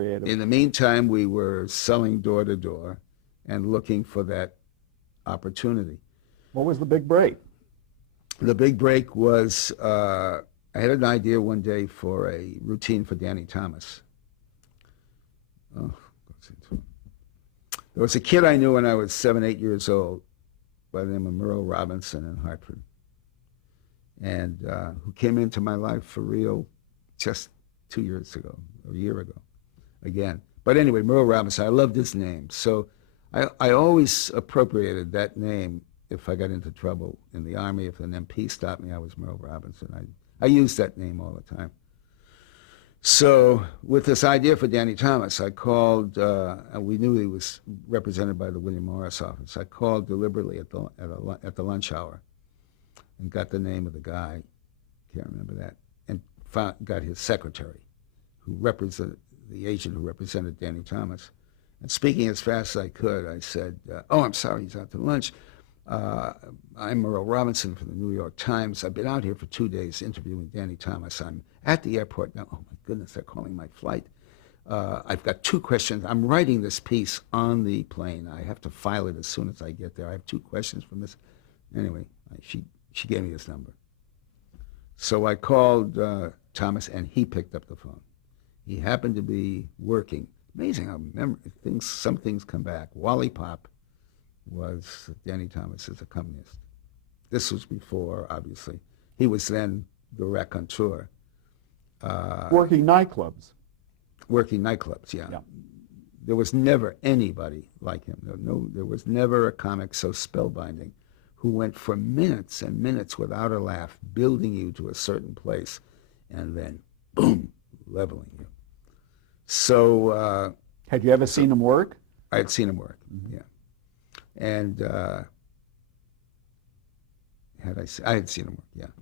creative. In the meantime, we were selling door to door and looking for that opportunity. What was the big break? The big break was I had an idea one day for a routine for Danny Thomas. Oh, there was a kid I knew when I was 7, 8 years old by the name of Merle Robinson in Hartford, and who came into my life for real just 2 years ago, or a year ago, again. But anyway, Merle Robinson, I loved his name. So I always appropriated that name if I got into trouble in the Army. If an MP stopped me, I was Merle Robinson. I used that name all the time. So with this idea for Danny Thomas, I called, and we knew he was represented by the William Morris office. I called deliberately at the lunch hour and got the name of the guy, can't remember that, and got his secretary, who represented, the agent who represented Danny Thomas. And speaking as fast as I could, I said, oh, I'm sorry, he's out to lunch. I'm Merle Robinson from the New York Times. I've been out here for 2 days interviewing Danny Thomas. I'm at the airport now. Oh, my goodness, they're calling my flight. I've got 2 questions. I'm writing this piece on the plane. I have to file it as soon as I get there. I have 2 questions from this. Anyway, she gave me his number. So I called Thomas, and he picked up the phone. He happened to be working. Amazing how some things come back. Wally Pop was Danny Thomas's accompanist. This was before, obviously. He was then the raconteur. Working nightclubs. Working nightclubs, yeah. There was never anybody like him. There was never a comic so spellbinding who went for minutes and minutes without a laugh, building you to a certain place, and then, boom, leveling you. So... had you ever seen him work? I had seen him work, yeah. And I had seen him work, yeah.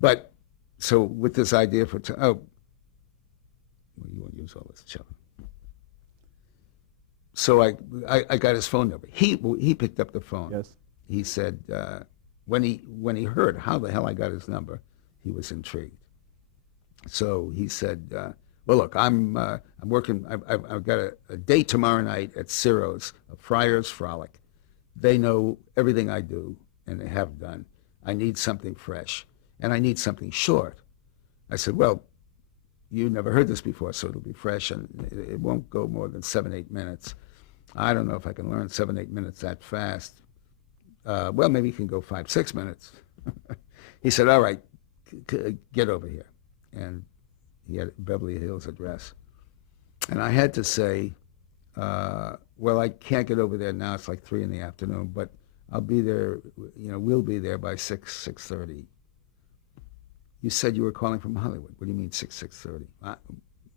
But so with this idea for well, you won't use all this, Chuck. So I got his phone number. He picked up the phone. Yes. He said when he heard how the hell I got his number, he was intrigued. So he said, well, look, I'm working. I've got a date tomorrow night at Ciro's, a Friar's Frolic. They know everything I do, and they have done. I need something fresh, and I need something short. I said, well, you never heard this before, so it'll be fresh, and it won't go more than 7, 8 minutes. I don't know if I can learn 7, 8 minutes that fast. Well, maybe you can go 5, 6 minutes. He said, all right, get over here. And he had Beverly Hills address. And I had to say, well, I can't get over there now. It's like 3 p.m, but I'll be there, we'll be there by 6:30. You said you were calling from Hollywood. What do you mean 6:30?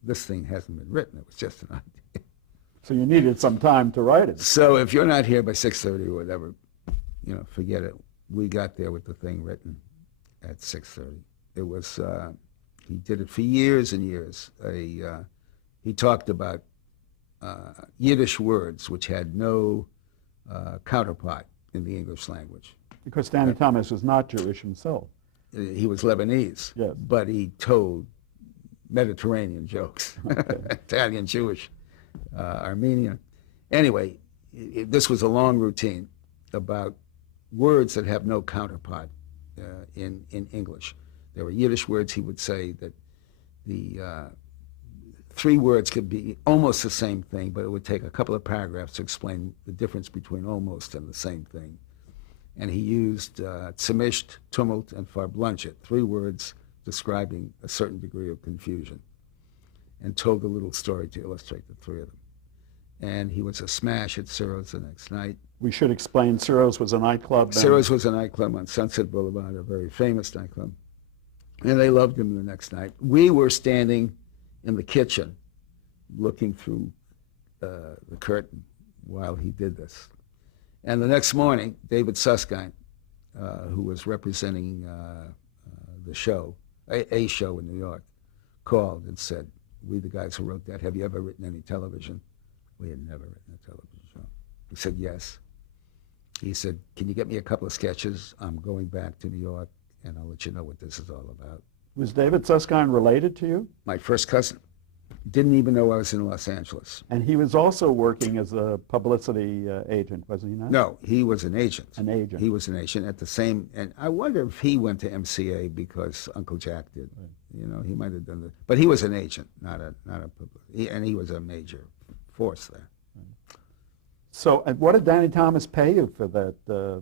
This thing hasn't been written. It was just an idea. So you needed some time to write it. So if you're not here by 6:30 or whatever, forget it. We got there with the thing written at 6:30. It was... he did it for years and years. He talked about Yiddish words which had no counterpart in the English language. Because Danny Thomas was not Jewish himself. He was Lebanese, yes. But he told Mediterranean jokes, okay. Italian, Jewish, Armenian. Anyway, this was a long routine about words that have no counterpart in English. There were Yiddish words. He would say that the 3 words could be almost the same thing, but it would take a couple of paragraphs to explain the difference between almost and the same thing. And he used tzimisht, tumult, and farblunchet, 3 words describing a certain degree of confusion, and told a little story to illustrate the 3 of them. And he was a smash at Ciro's the next night. We should explain Ciro's was a nightclub. Ciro's was a nightclub on Sunset Boulevard, a very famous nightclub. And they loved him the next night. We were standing in the kitchen looking through the curtain while he did this. And the next morning, David Susskind, who was representing the show, a show in New York, called and said, we the guys who wrote that, have you ever written any television? We had never written a television show. We said, yes. He said, can you get me a couple of sketches? I'm going back to New York, and I'll let you know what this is all about. Was David Susskind related to you? My first cousin. Didn't even know I was in Los Angeles. And he was also working as a publicity agent, was he not? No, he was an agent. An agent. He was an agent at the same, and I wonder if he went to MCA because Uncle Jack did. Right. You know, he might have done that. But he was an agent, not a and he was a major force there. So, and what did Danny Thomas pay you for that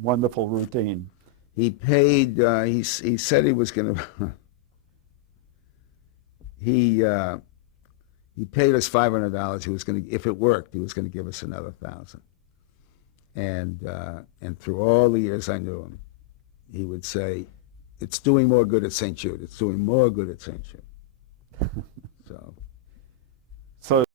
wonderful routine? He paid. He said he was going to. He paid us $500. He was going to, if it worked, he was going to give us another $1,000. And through all the years I knew him, he would say, "It's doing more good at St. Jude. It's doing more good at St. Jude." So. So